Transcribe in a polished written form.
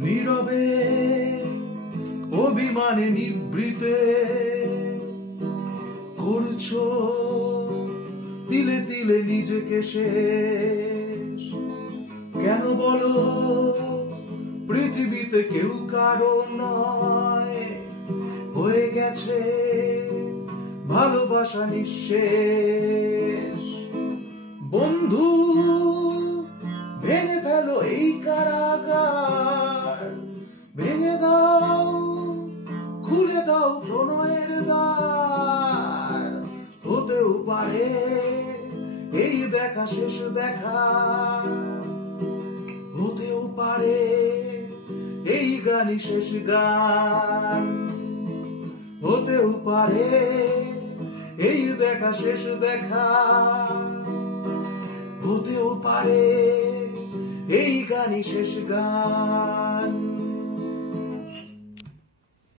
নীরবে অভিমানে নিবৃতে করছো তিলে তিলে নিজেকে শেষ। কেন বলো পৃথিবীতে কেউ কারো নয়, হয়ে গেছে ভালোবাসা নিঃশেষ। বন্ধু ভেঙে ফেলো এই কারাগার, ভেঙে দাও খুলে দাও প্রণয়ের দ্বার। হতেও পারে এই দেখা শেষ দেখা, হতেও পারে এই গানই শেষ গান, হতেও পারে এই দেখা শেষ দেখা, হতেও পারে এই গানই শেষ গান।